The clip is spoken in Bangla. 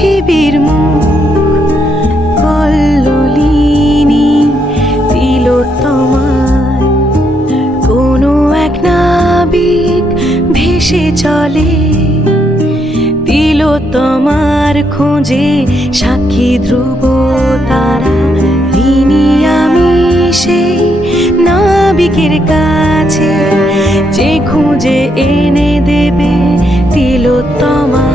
পৃথিবীর মুখ কল্লোলিনী তিলোত্তমায় কোনো এক নাবিক ভেসে চলে তিলোত্তমার খোঁজে সাক্ষী ধ্রুব তারা। ঋণী আমি সেই নাবিকের কাছে যে খুঁজে এনে দেবে তিলোত্তমা।